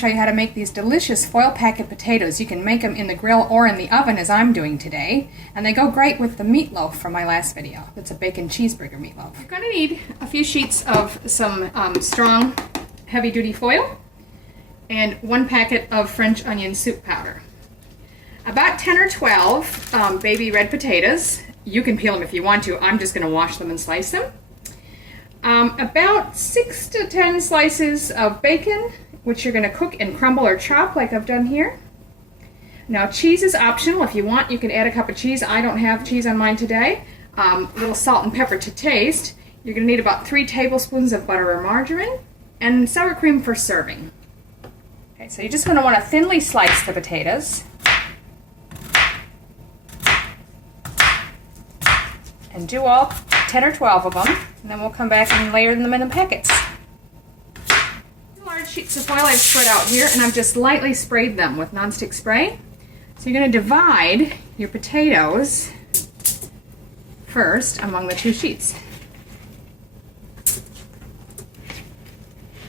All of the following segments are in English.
show you how to make these delicious foil packet potatoes. You can make them in the grill or in the oven as I'm doing today. And they go great with the meatloaf from my last video. It's a bacon cheeseburger meatloaf. You're going to need a few sheets of some strong heavy-duty foil and 1 packet of French onion soup powder. About 10 or 12 baby red potatoes. You can peel them if you want to. I'm just going to wash them and slice them. About 6 to 10 slices of bacon, which you're going to cook and crumble or chop like I've done here. Now cheese is optional. If you want, you can add a cup of cheese. I don't have cheese on mine today. A little salt and pepper to taste. You're going to need about 3 tablespoons of butter or margarine and sour cream for serving. Okay, so you're just going to want to thinly slice the potatoes. And do all 10 or 12 of them, and then we'll come back and layer them in the packets. Large sheets of foil I've spread out here, and I've just lightly sprayed them with nonstick spray. So you're going to divide your potatoes first among the 2 sheets.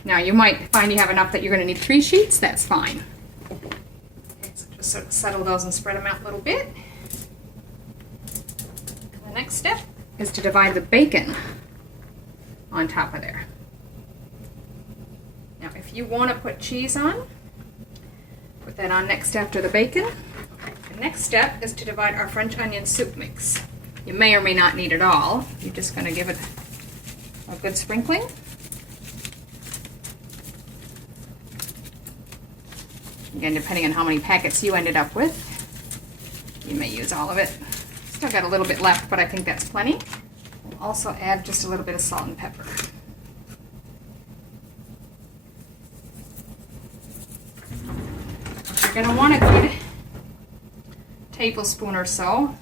Now you might find you have enough that you're going to need 3 sheets. That's fine. Okay, so just sort of settle those and spread them out a little bit. The next step is to divide the bacon on top of there. Now if you want to put cheese on, put that on next after the bacon. The next step is to divide our French onion soup mix. You may or may not need it all. You're just going to give it a good sprinkling. Again, depending on how many packets you ended up with, you may use all of it. Still got a little bit left, but I think that's plenty. We'll also add just a little bit of salt and pepper. You're going to want a good tablespoon or so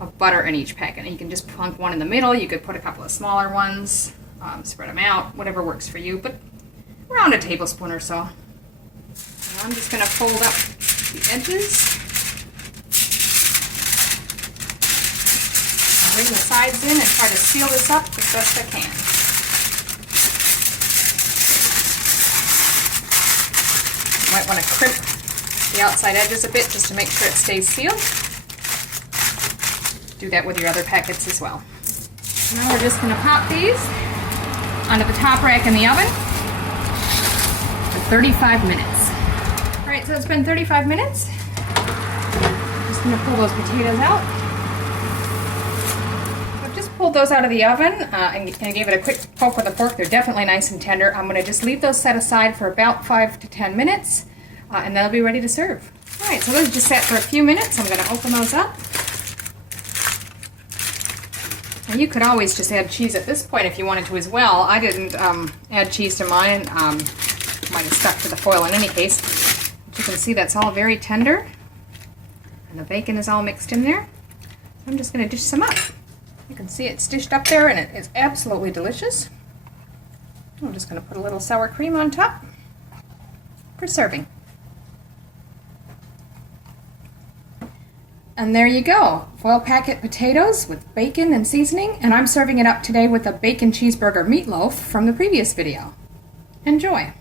of butter in each packet. And you can just plunk one in the middle. You could put a couple of smaller ones, spread them out, whatever works for you, but around a tablespoon or so. And I'm just going to fold up the edges. Bring the sides in and try to seal this up as best I can. You might want to crimp the outside edges a bit just to make sure it stays sealed. Do that with your other packets as well. Now we're just going to pop these onto the top rack in the oven for 35 minutes. Alright, so it's been 35 minutes. Just going to pull those potatoes out. Pulled those out of the oven and gave it a quick poke with a fork. They're definitely nice and tender. I'm going to just leave those set aside for about 5 to 10 minutes and they'll be ready to serve. Alright, so those just sat for a few minutes. I'm going to open those up. And you could always just add cheese at this point if you wanted to as well. I didn't add cheese to mine. Might have stuck to the foil in any case. But you can see that's all very tender. And the bacon is all mixed in there. So I'm just going to dish some up. You can see it's dished up there and it is absolutely delicious. I'm just going to put a little sour cream on top for serving. And there you go, foil packet potatoes with bacon and seasoning, and I'm serving it up today with a bacon cheeseburger meatloaf from the previous video. Enjoy!